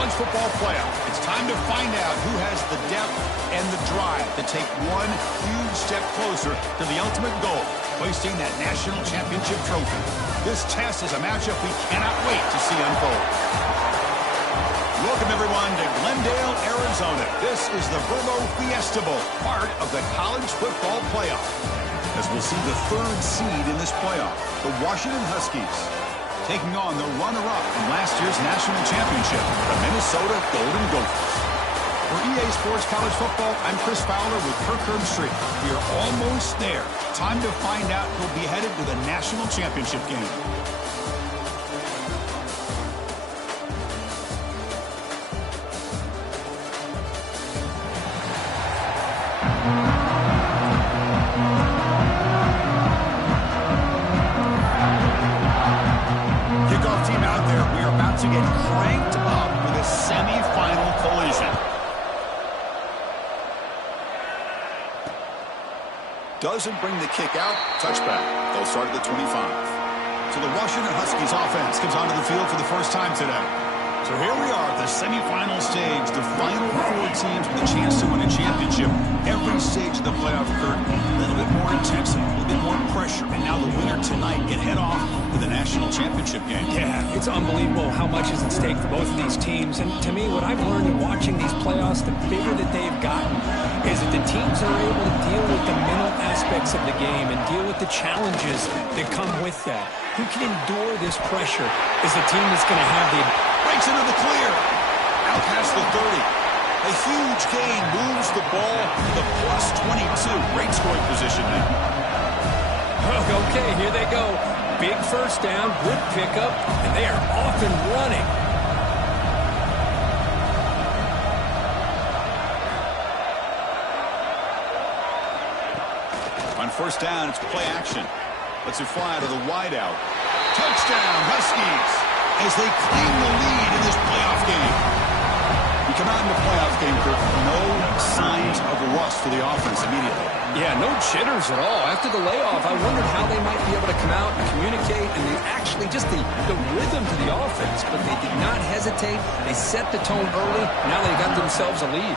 college football playoff. It's time to find out who has the depth and the drive to take one huge step closer to the ultimate goal, hoisting that national championship trophy. This test is a matchup we cannot wait to see unfold. Welcome, everyone, to Glendale, Arizona. This is the Verbo Fiesta Bowl, part of the college football playoff. As we'll see the third seed in this playoff, the Washington Huskies, taking on the runner-up from last year's national championship, the Minnesota Golden Gophers. For EA Sports College Football, I'm Chris Fowler with Kirk Herbstreit. We are almost there. Time to find out who'll be headed to the national championship game. To get cranked up with a semi-final collision. Doesn't bring the kick out. Touchback. They'll start at the 25. So the Washington Huskies offense comes onto the field for the first time today. So here we are at the semi-final stage, the final four teams with a chance to win a championship. Every stage of the playoff curtain, a little bit more intensity, a little bit more pressure, and now the winner tonight can head off to the national championship game. Yeah, it's unbelievable how much is at stake for both of these teams. And to me, what I've learned in watching these playoffs, the bigger that they've gotten, is that the teams are able to deal with the mental aspects of the game and deal with the challenges that come with that. Who can endure this pressure is the team that's going to have the... Breaks into the clear. Out past the 30. A huge gain moves the ball to the plus 22. Great scoring position now. Okay, here they go. Big first down, good pickup, and they are off and running. On first down, it's play action. Lets it fly to the wideout. Touchdown, Huskies, as they claim the lead in this playoff game. We come out in the playoff game, Kirk, no signs of rust for the offense immediately. Yeah, no jitters at all. After the layoff, I wondered how they might be able to come out and communicate, and they actually just the rhythm to the offense, but they did not hesitate. They set the tone early. Now they got themselves a lead.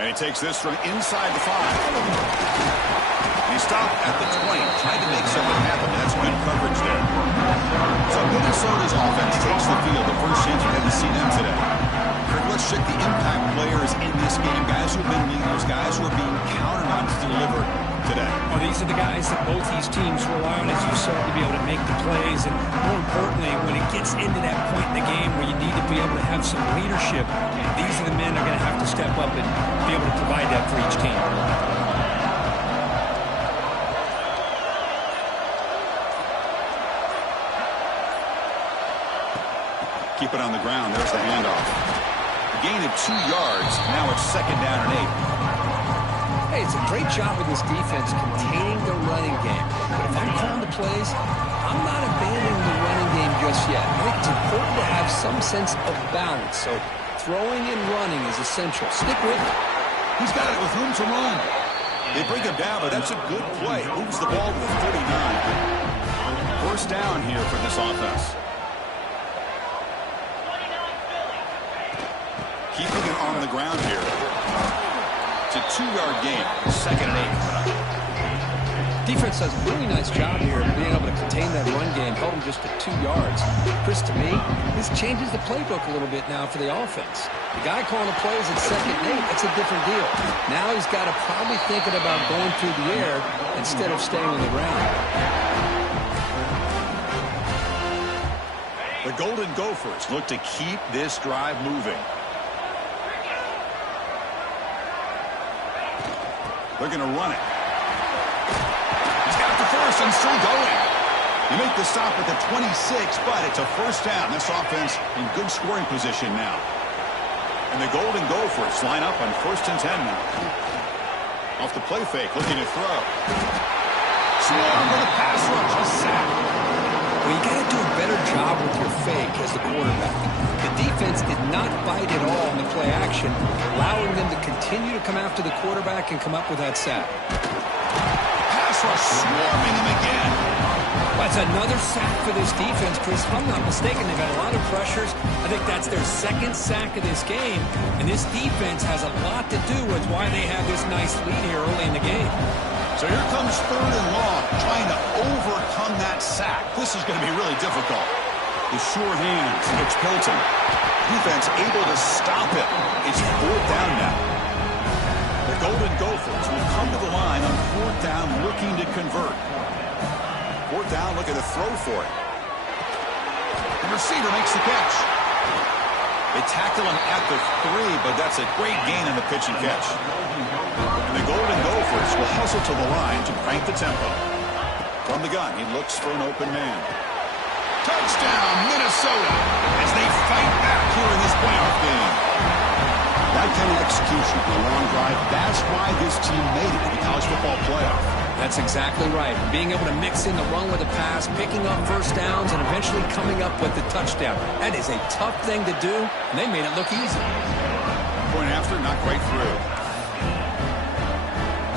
And he takes this from inside the 5. He stopped at the 20, tried to make something happen. That's good coverage there. So Minnesota's offense takes the field. The first chance we had to see them today. Kirk, let's check the impact players in this game. Guys who have been leaders, guys who are being counted on to deliver today. Well, these are the guys that both these teams rely on, as you saw, to be able to make the plays. And more importantly, when it gets into that point in the game where you need to be able to have some leadership, these are the men that are going to have to step up and be able to provide that for each team. Keep it on the ground. There's the handoff. A gain of 2 yards. Now it's second down and 8. Hey, it's a great job with this defense containing the running game. But if I'm calling the plays, I'm not abandoning the running game just yet. I think it's important to have some sense of balance. So throwing and running is essential. Stick with it. He's got it with room to run. They bring him down, but that's a good play. Moves the ball to the 39. First down here for this offense. Keeping it on the ground here. It's a 2-yard gain. Second and 8. Defense does a really nice job here of being able to contain that run game, held them just at 2 yards. Chris, to me, this changes the playbook a little bit now for the offense. The guy calling the plays at second and 8, that's a different deal. Now he's got to probably thinking about going through the air instead of staying on the ground. The Golden Gophers look to keep this drive moving. They're going to run it. He's got the first and still going. You make the stop at the 26, but it's a first down. This offense in good scoring position now. And the Golden Gophers line up on first and 10 now. Off the play fake, looking to throw. Swarm with a pass rush, a sack. Well, you got to do a better job with your fake as the quarterback. The defense did not bite at all in the play action, allowing them to continue to come after the quarterback and come up with that sack. Pass rush swarming him again. Well, it's another sack for this defense, Chris. If I'm not mistaken, they've had a lot of pressures. I think that's their second sack of this game. And this defense has a lot to do with why they have this nice lead here early in the game. So here comes 3rd and long, trying to overcome that sack. This is going to be really difficult. The sure hands, it's Pilton. Defense able to stop it. It's 4th down now. The Golden Gophers will come to the line on 4th down, looking to convert. 4th down, looking to throw for it. The receiver makes the catch. They tackle him at the 3, but that's a great gain on the pitch and catch. And the Golden Gophers will hustle to the line to crank the tempo. From the gun, he looks for an open man. Touchdown, Minnesota, as they fight back here in this playoff game. That kind of execution on a long drive, that's why this team made it in the college football playoff. That's exactly right. Being able to mix in the run with the pass, picking up first downs, and eventually coming up with the touchdown. That is a tough thing to do, and they made it look easy. Point after, not quite through.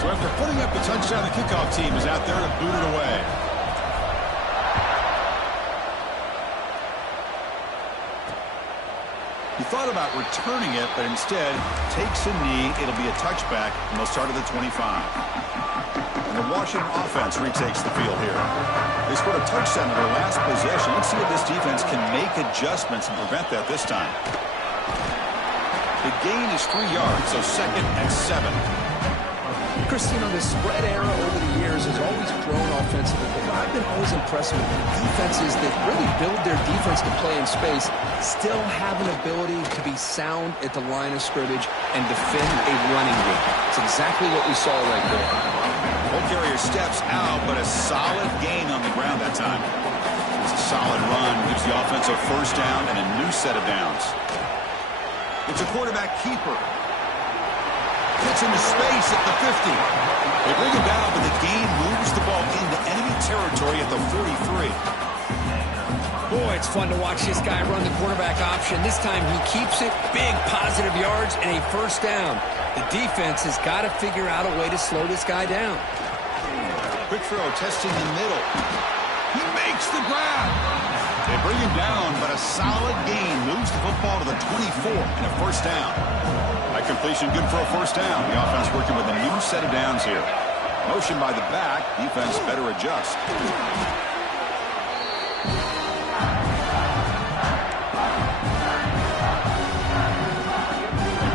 So after putting up the touchdown, the kickoff team is out there to boot it away. He thought about returning it, but instead takes a knee. It'll be a touchback, and they'll start at the 25. And the Washington offense retakes the field here. They scored a touchdown in their last possession. Let's see if this defense can make adjustments and prevent that this time. The gain is 3 yards, so 2nd and 7. Chris, you know, the spread era over the years has always grown offensively, but I've been always impressed with defenses that really build their defense to play in space, still have an ability to be sound at the line of scrimmage and defend a running game. It's exactly what we saw right there. Ball carrier steps out, but a solid gain on the ground that time. It's a solid run, gives the offense a 1st down and a new set of downs. It's a quarterback keeper. Gets into space at the 50. They bring him down, but the gain moves the ball into enemy territory at the 43. Boy, it's fun to watch this guy run the quarterback option. This time he keeps it, big positive yards, and a 1st down. The defense has got to figure out a way to slow this guy down. Quick throw, testing the middle. He makes the grab. They bring him down, but a solid gain moves the football to the 24 and a 1st down. By completion, good for a 1st down. The offense working with a new set of downs here. Motion by the back. Defense better adjust.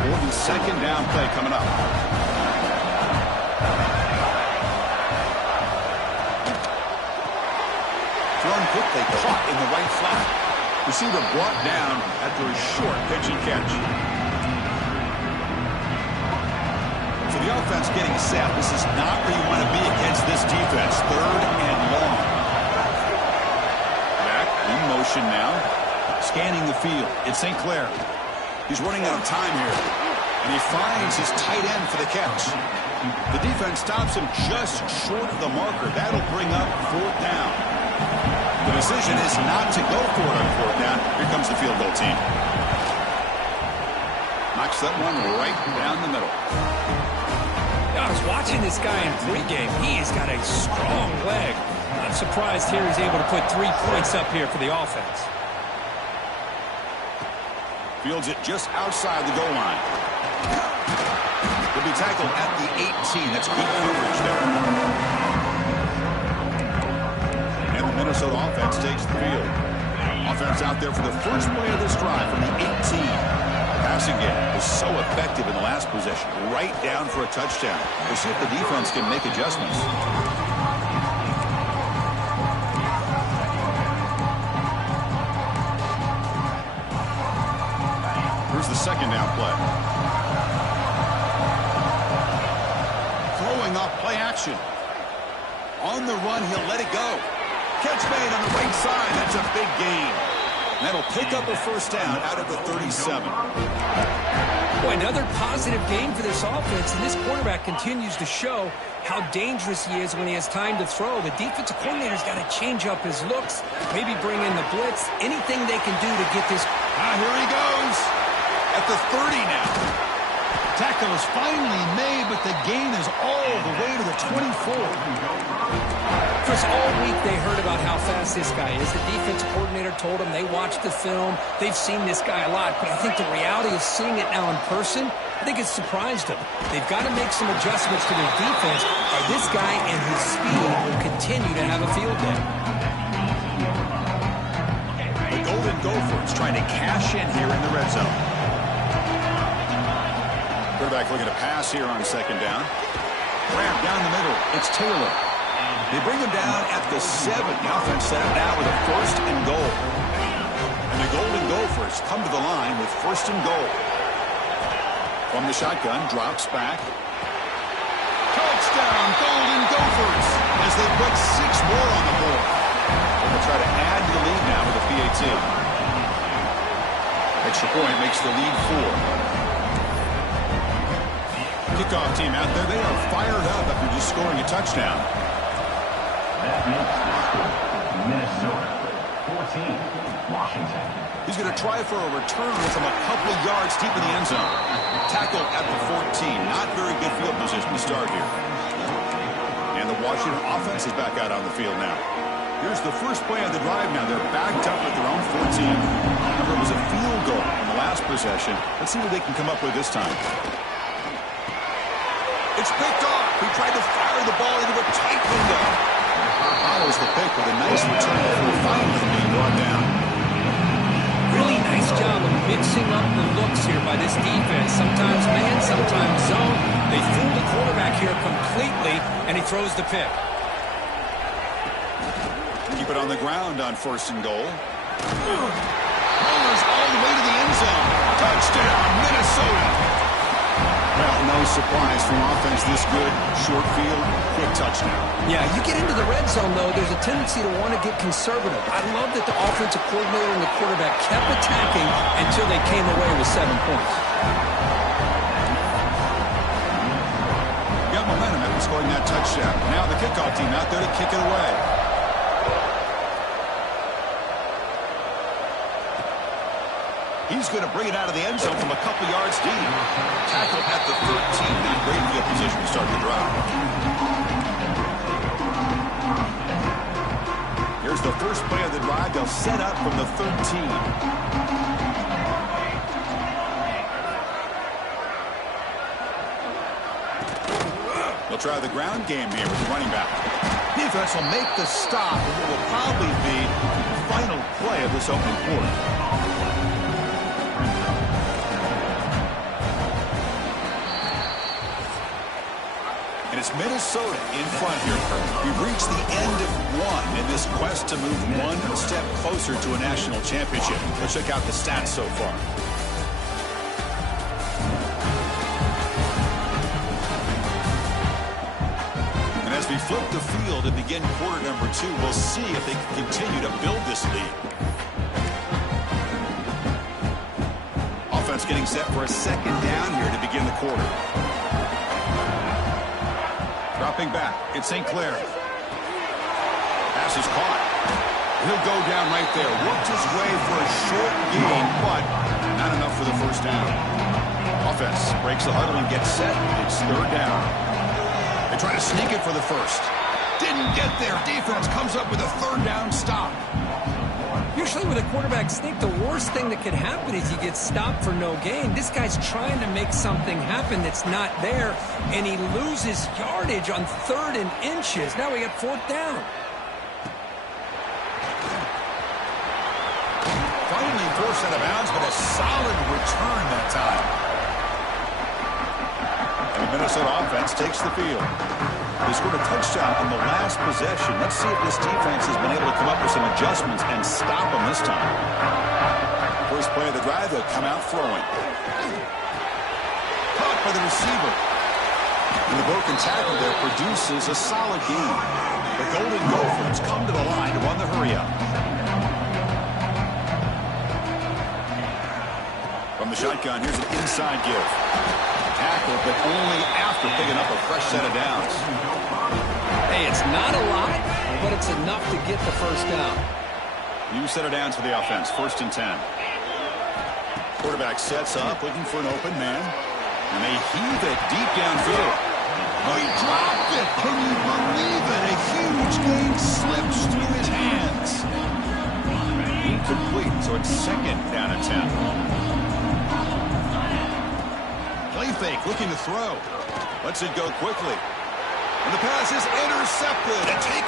Important 2nd down play coming up. Thrown quickly, caught in the right flat. Receiver brought down after a short pitch and catch. So the offense getting set. This is not where you want to be against this defense. 3rd and long. Back in motion now. Scanning the field. It's St. Clair. He's running out of time here. And he finds his tight end for the catch. The defense stops him just short of the marker. That'll bring up 4th down. The decision is not to go for it on 4th down. Here comes the field goal team. Knocks that one right down the middle. I was watching this guy in pregame. He has got a strong leg. I'm surprised here he's able to put 3 points up here for the offense. Fields it just outside the goal line. He'll be tackled at the 18. That's good coverage there. And the Minnesota offense takes the field. Offense out there for the first play of this drive from the 18. Passing game was so effective in the last possession. Right down for a touchdown. We'll see if the defense can make adjustments. Here's the 2nd down play. Throwing off play action. On the run, he'll let it go. Catch made on the right side. That's a big gain. That'll pick up a 1st down out of the 37. Boy, another positive game for this offense, and this quarterback continues to show how dangerous he is when he has time to throw. The defensive coordinator's got to change up his looks, maybe bring in the blitz, anything they can do to get this. Here he goes at the 30 now. Tackle is finally made, but the gain is all the way to the 24. Chris, all week they heard about how fast this guy is. The defense coordinator told them they watched the film. They've seen this guy a lot, but I think the reality of seeing it now in person, I think it's surprised them. They've got to make some adjustments to their defense, or this guy and his speed will continue to have a field day. The Golden Gophers trying to cash in here in the red zone. Quarterback looking to pass here on second down. Grab down the middle. It's Taylor. They bring him down at the 7. The offense set up now with a 1st and goal. And the Golden Gophers come to the line with 1st and goal. From the shotgun, drops back. Touchdown, Golden Gophers, as they put 6 more on the board. They'll try to add to the lead now with a PAT. Extra point makes the lead 4. Kickoff team out there, they are fired up after just scoring a touchdown. Minnesota, 14, Washington. He's going to try for a return from a couple of yards deep in the end zone. Tackle at the 14. Not very good field position to start here. And the Washington offense is back out on the field now. Here's the first play of the drive now. They're backed up at their own 14. Remember, it was a field goal in the last possession. Let's see what they can come up with this time. It's picked off. He tried to fire the ball into a tight window. Follows the pick with a nice return before finally being brought down. Really nice job of mixing up the looks here by this defense. Sometimes man, sometimes zone. They fool the quarterback here completely, and he throws the pick. Keep it on the ground on 1st and goal. Rollers all the way to the end zone. Touchdown, Minnesota. Well, no surprise from offense this good. Short field, quick touchdown. Yeah, you get into the red zone, though, there's a tendency to want to get conservative. I love that the offensive coordinator and the quarterback kept attacking until they came away with 7 points. Got momentum after scoring that touchdown. Now the kickoff team out there to kick it away. He's going to bring it out of the end zone from a couple yards deep. Tackle at the 13. In great field position to start the drive. Here's the first play of the drive. They'll set up from the 13. They'll try the ground game here with the running back. Defense will make the stop, and it will probably be the final play of this opening quarter. And it's Minnesota in front here. We've reached the end of one in this quest to move one step closer to a national championship. Let's check out the stats so far. And as we flip the field and begin quarter number 2, we'll see if they can continue to build this lead. Offense getting set for a 2nd down here to begin the quarter. Dropping back, it's St. Clair. Pass is caught. He'll go down right there. Worked his way for a short gain, but not enough for the 1st down. Offense breaks the huddle and gets set. It's 3rd down. They try to sneak it for the 1st. Didn't get there. Defense comes up with a 3rd down stop. Usually with a quarterback sneak, the worst thing that could happen is you get stopped for no gain. This guy's trying to make something happen that's not there, and he loses yardage on 3rd and inches. Now we got 4th down. Finally forced out of bounds, but a solid return that time. And the Minnesota offense takes the field. They scored a touchdown on the last possession. Let's see if this defense has been able to come up with some adjustments and stop them this time. First play of the drive, they'll come out throwing. Caught by the receiver. And the broken tackle there produces a solid gain. The Golden Gophers come to the line to run the hurry-up. From the shotgun, here's an inside give. Tackle, but only after picking up a fresh set of downs. Hey, it's not a lot, but it's enough to get the 1st down. New set of downs for the offense, 1st and 10. Quarterback sets up, looking for an open man. And they heave it deep downfield. Oh, he dropped it. Can you believe it? A huge gain slips through his hands. Incomplete, so it's second down and 10. Play fake, looking to throw. Lets it go quickly. And the pass is intercepted. A takeaway.